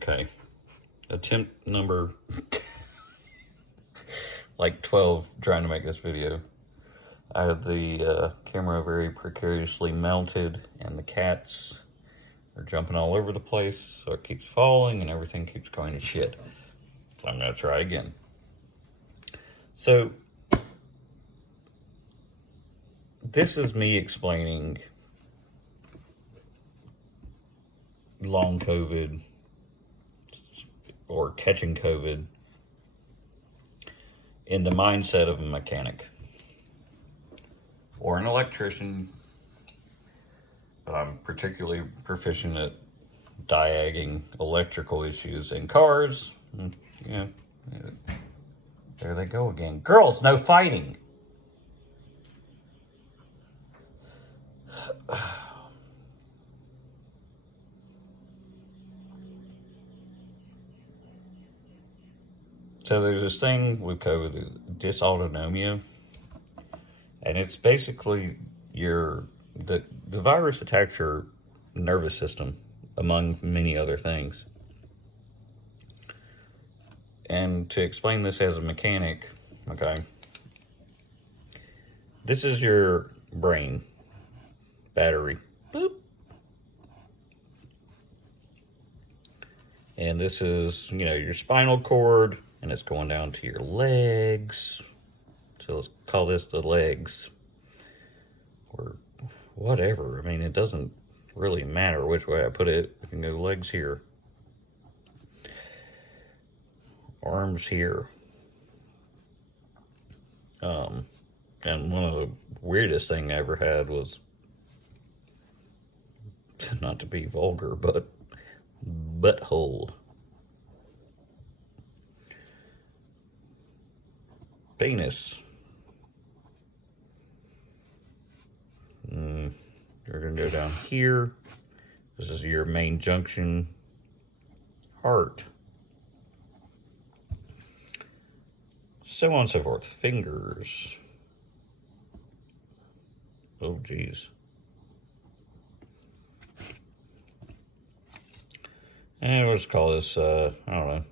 Okay. Attempt number like 12 trying to make this video. I had the camera very precariously mounted, and the cats are jumping all over the place, so it keeps falling and everything keeps going to shit. So I'm going to try again. So this is me explaining long COVID or catching COVID in the mindset of a mechanic or an electrician, but I'm particularly proficient at diagging electrical issues in cars. You know, there they go again. Girls, no fighting. So there's this thing with COVID, dysautonomia, and it's basically the virus attacks your nervous system, among many other things. And to explain this as a mechanic, okay, this is your brain battery, boop, and this is, your spinal cord, and it's going down to your legs. So let's call this the legs, or whatever. I mean, it doesn't really matter which way I put it. We can go legs here, arms here. And one of the weirdest thing I ever had was, not to be vulgar, but butthole. Penis. You're going to go down here. This is your main junction. Heart. So on and so forth. Fingers. Oh, geez. And let's call this, I don't know,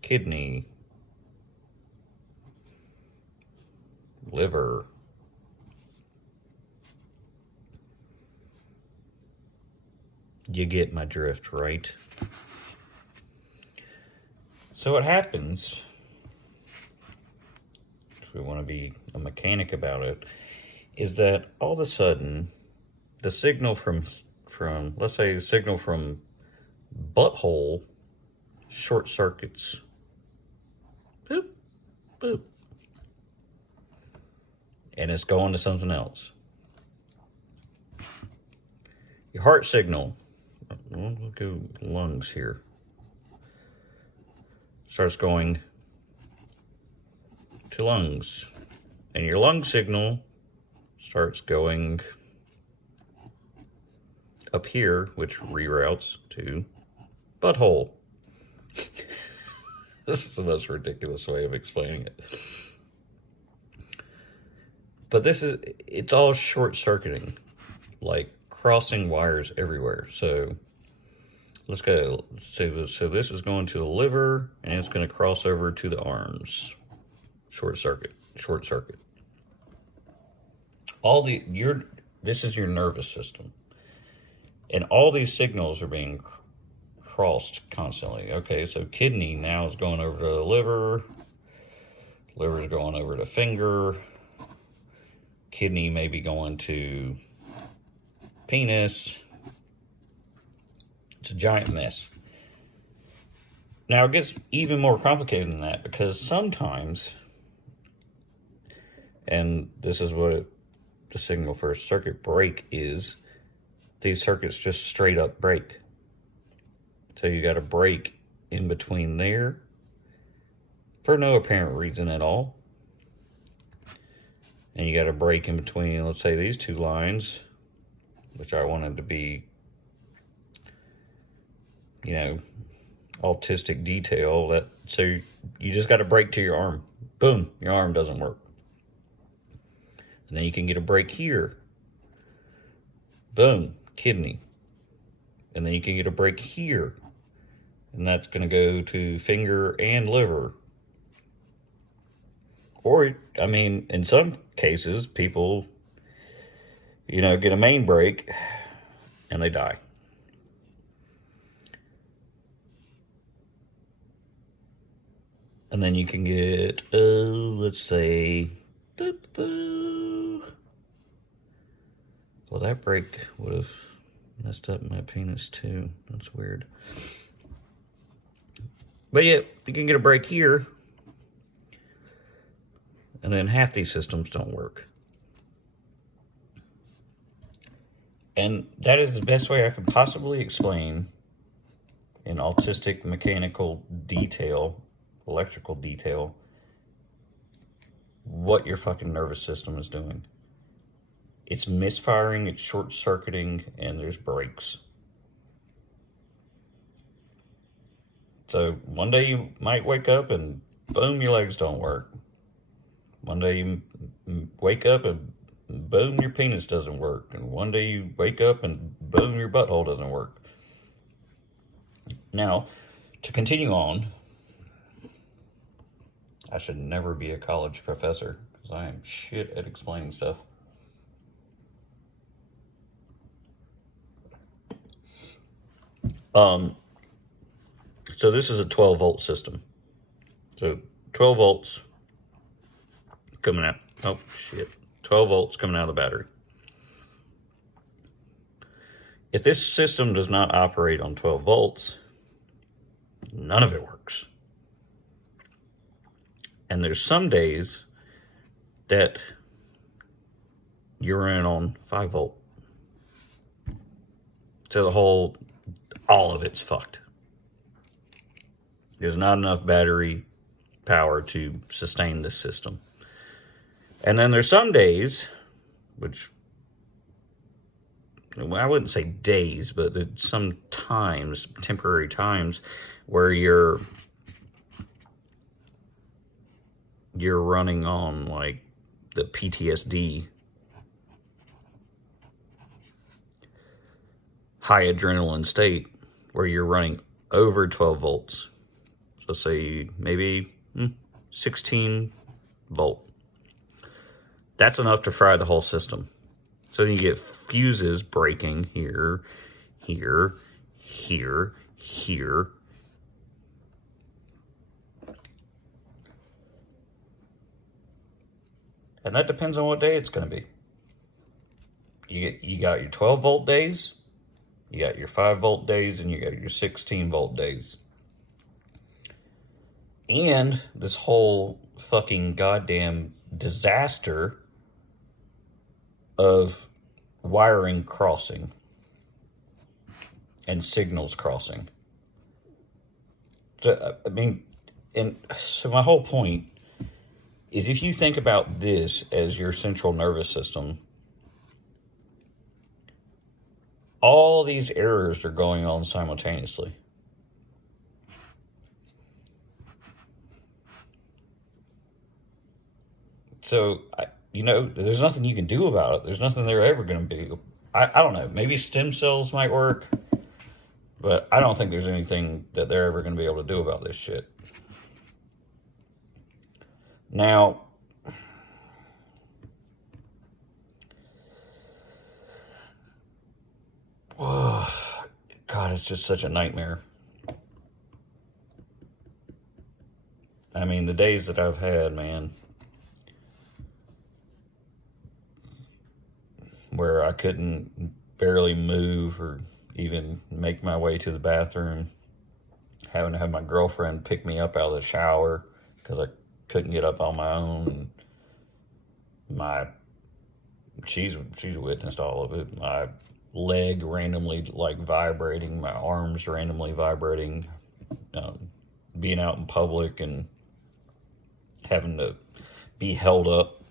kidney. Liver. You get my drift, right? So what happens, if we want to be a mechanic about it, is that all of a sudden the signal from let's say the signal from butthole short circuits. Boop, boop. And it's going to something else. Your heart signal, we'll go lungs here, starts going to lungs. And your lung signal starts going up here, which reroutes to butthole. This is the most ridiculous way of explaining it. But it's all short-circuiting, like crossing wires everywhere. So let's go. So this is going to the liver, and it's going to cross over to the arms. Short circuit. This is your nervous system, and all these signals are being crossed constantly. Okay, so kidney now is going over to the liver. Liver is going over to finger. Kidney may be going to penis. It's a giant mess. Now it gets even more complicated than that, because sometimes, and this is what the signal for a circuit break is, these circuits just straight up break. So you got a break in between there for no apparent reason at all. And you got a break in between, let's say, these two lines, which I wanted to be, autistic detail. So you just got a break to your arm. Boom, your arm doesn't work. And then you can get a break here. Boom, kidney. And then you can get a break here. And that's going to go to finger and liver. Or, I mean, in some cases, people, get a main break and they die. And then you can get, let's say, well, that break would have messed up my penis too. That's weird. But yeah, you can get a break here. And then half these systems don't work. And that is the best way I could possibly explain in autistic mechanical detail, electrical detail, what your fucking nervous system is doing. It's misfiring, it's short-circuiting, and there's breaks. So one day you might wake up and boom, your legs don't work. One day you wake up and boom, your penis doesn't work. And one day you wake up and boom, your butthole doesn't work. Now, to continue on, I should never be a college professor because I am shit at explaining stuff. So this is a 12-volt system. So 12 volts coming out. Oh, shit. 12 volts coming out of the battery. If this system does not operate on 12 volts, none of it works. And there's some days that you're in on 5 volt. So all of it's fucked. There's not enough battery power to sustain this system. And then there's some days, which, I wouldn't say days, but some times, temporary times, where you're running on like the PTSD, high adrenaline state, where you're running over 12 volts. So say maybe 16 volt. That's enough to fry the whole system. So then you get fuses breaking here, here, here, here. And that depends on what day it's going to be. You got your 12 volt days, you got your 5 volt days, and you got your 16 volt days. And this whole fucking goddamn disaster of wiring crossing and signals crossing. So, I mean, and so my whole point is, if you think about this as your central nervous system, all these errors are going on simultaneously. So, there's nothing you can do about it. There's nothing they're ever going to do. I don't know. Maybe stem cells might work, but I don't think there's anything that they're ever going to be able to do about this shit. Now, God, it's just such a nightmare. I mean, the days that I've had, man, where I couldn't barely move or even make my way to the bathroom, having to have my girlfriend pick me up out of the shower because I couldn't get up on my own. She's witnessed all of it. My leg randomly vibrating, my arms randomly vibrating, being out in public and having to be held up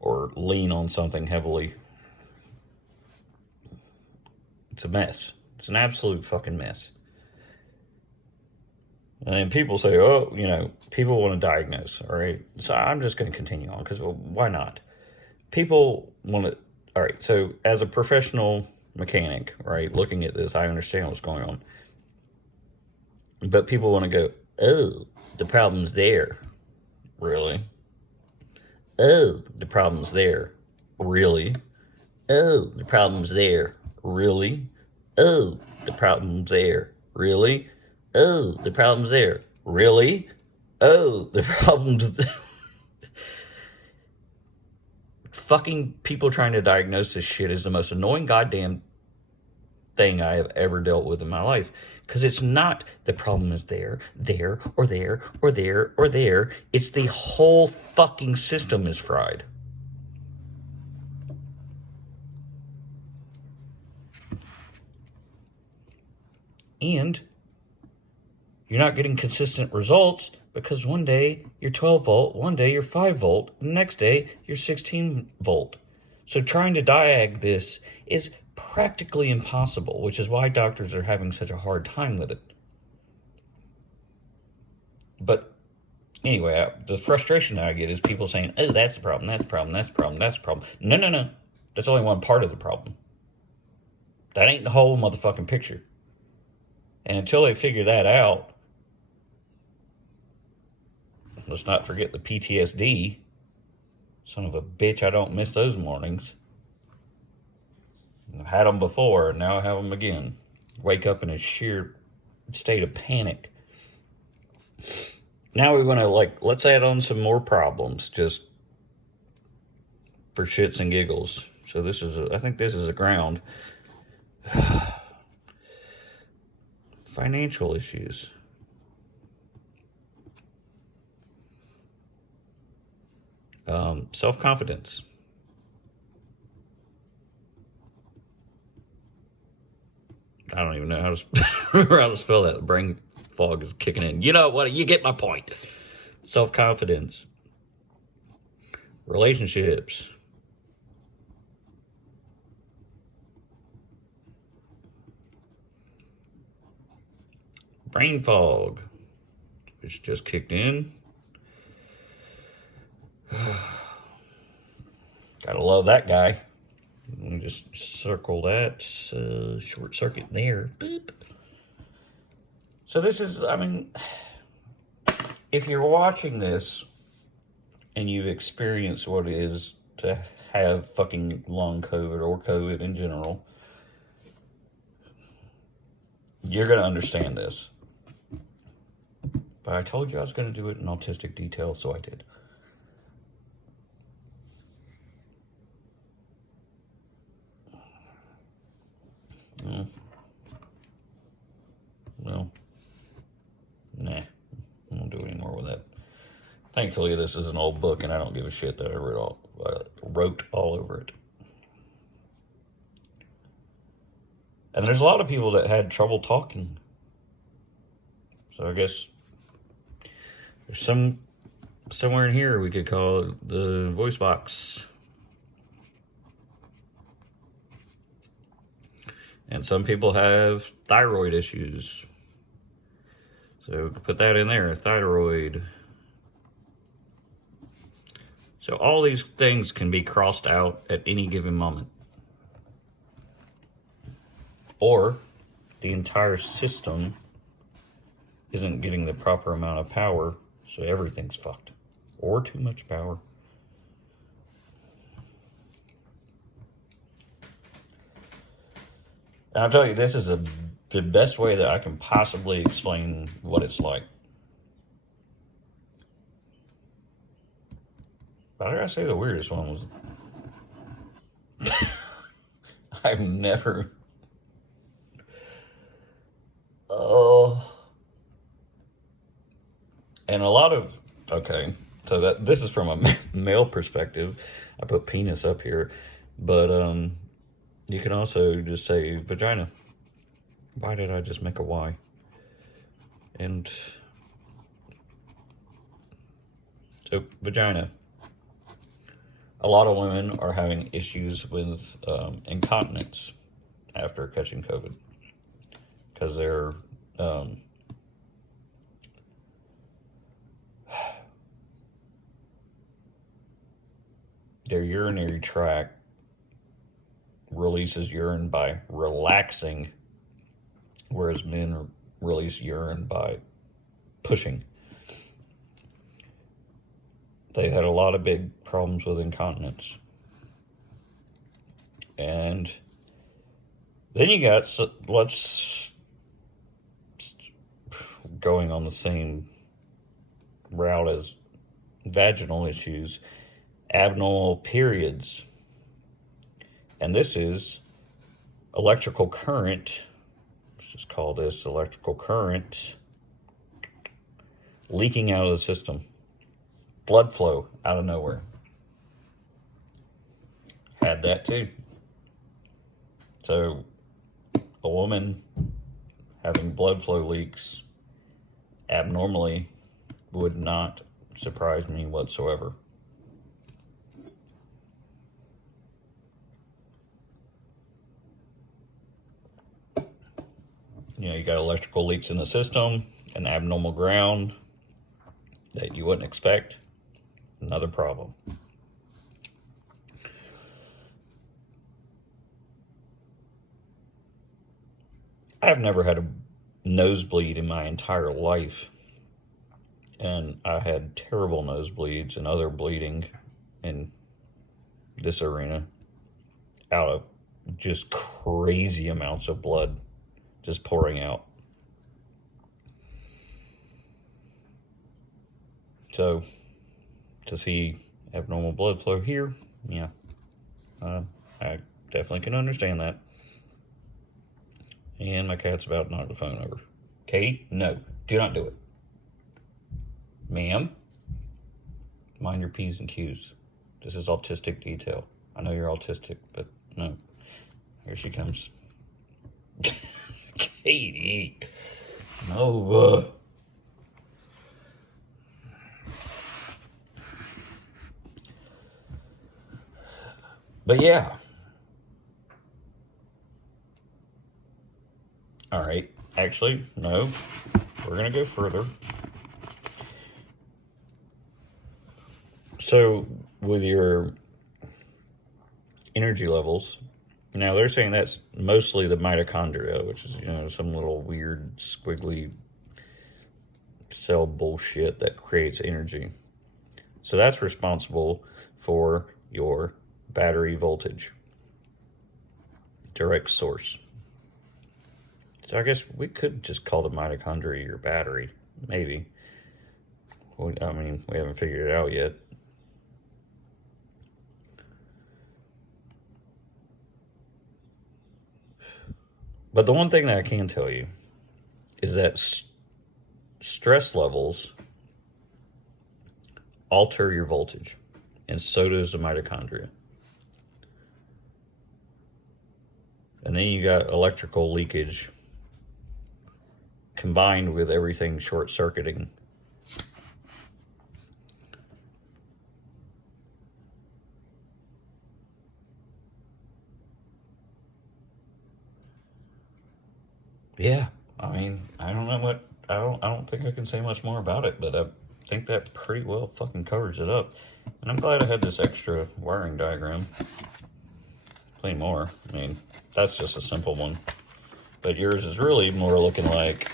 or lean on something heavily. It's a mess. It's an absolute fucking mess. And then people say, people want to diagnose, all right? So I'm just going to continue on because, why not? People want to, all right, so as a professional mechanic, right, looking at this, I understand what's going on. But people want to go, oh, the problem's there. Really? Oh, the problem's there. Really? Oh, the problem's there. Really? Oh, the problem's there. Really? Oh, the problem's there. Really? Oh, the problem's fucking people trying to diagnose this shit is the most annoying goddamn thing I have ever dealt with in my life. Because it's not the problem is there, or there, or there, or there. It's the whole fucking system is fried. And you're not getting consistent results because one day you're 12 volt, one day you're 5 volt, the next day you're 16 volt. So trying to diag this is practically impossible, which is why doctors are having such a hard time with it. But anyway, the frustration that I get is people saying, oh, that's the problem, that's the problem, that's the problem, that's the problem. No. That's only one part of the problem. That ain't the whole motherfucking picture. And until they figure that out, let's not forget the PTSD. Son of a bitch, I don't miss those mornings. I've had them before, and now I have them again. Wake up in a sheer state of panic. Now we're going to, let's add on some more problems, just for shits and giggles. So I think this is a ground. Financial issues. Self-confidence. I don't even know how to spell that. The brain fog is kicking in. You know what? You get my point. Self-confidence. Relationships. Brain fog, which just kicked in. Gotta love that guy. Let me just circle that. Short circuit there. Beep. So this is, if you're watching this and you've experienced what it is to have fucking long COVID or COVID in general, you're going to understand this. But I told you I was going to do it in autistic detail, so I did. Well, nah, I won't do any more with that. Thankfully, this is an old book, and I don't give a shit that I wrote all over it. And there's a lot of people that had trouble talking. So I guess there's somewhere in here we could call it the voice box. And some people have thyroid issues. So put that in there, thyroid. So all these things can be crossed out at any given moment. Or the entire system isn't getting the proper amount of power, so everything's fucked. Or too much power. And I'll tell you, this is the best way that I can possibly explain what it's like. But I gotta say the weirdest one was I've never and a lot of so that this is from a male perspective. I put penis up here, but you can also just say vagina. Why did I just make a Y? And so vagina. A lot of women are having issues with incontinence after catching COVID because their urinary tract releases urine by relaxing, whereas men release urine by pushing. They had a lot of big problems with incontinence. And then you got, going on the same route as vaginal issues, abnormal periods. And this is electrical current. Let's just call this electrical current leaking out of the system. Blood flow out of nowhere. Had that too. So a woman having blood flow leaks abnormally would not surprise me whatsoever. You know, you got electrical leaks in the system, an abnormal ground that you wouldn't expect. Another problem. I've never had a nosebleed in my entire life. And I had terrible nosebleeds and other bleeding in this arena out of just crazy amounts of blood just pouring out. So to see abnormal blood flow here, yeah, I definitely can understand that. And my cat's about to knock the phone over. Katie, no, do not do it. Ma'am, mind your P's and Q's. This is autistic detail. I know you're autistic, but no. Here she comes. Katie. No. But yeah. All right. Actually, no. We're going to go further. So with your energy levels, now they're saying that's mostly the mitochondria, which is, you know, some little weird squiggly cell bullshit that creates energy. So that's responsible for your battery voltage, direct source. So I guess we could just call the mitochondria your battery, maybe. I mean, we haven't figured it out yet. But the one thing that I can tell you is that stress levels alter your voltage, and so does the mitochondria. And then you got electrical leakage combined with everything short-circuiting. Yeah, I mean, I don't know what, I don't think I can say much more about it, but I think that pretty well fucking covers it up. And I'm glad I had this extra wiring diagram. Plenty more. I mean, that's just a simple one. But yours is really more looking like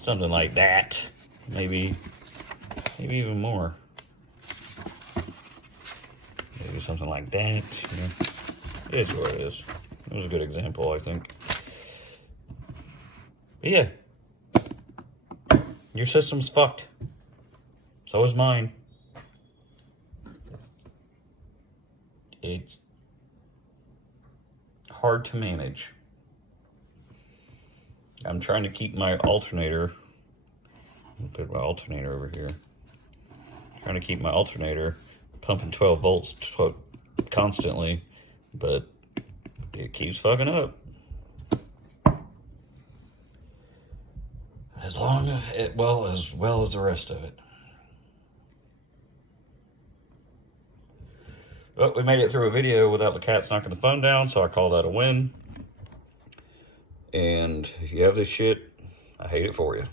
something like that. Maybe even more. Maybe something like that. Yeah. It is what it is. It was a good example, I think. But yeah. Your system's fucked. So is mine. It's hard to manage. I'm trying to keep my alternator. I'll put my alternator over here. Trying to keep my alternator pumping 12 volts constantly, but it keeps fucking up. As well as the rest of it. But we made it through a video without the cats knocking the phone down, so I call that a win. And if you have this shit, I hate it for you.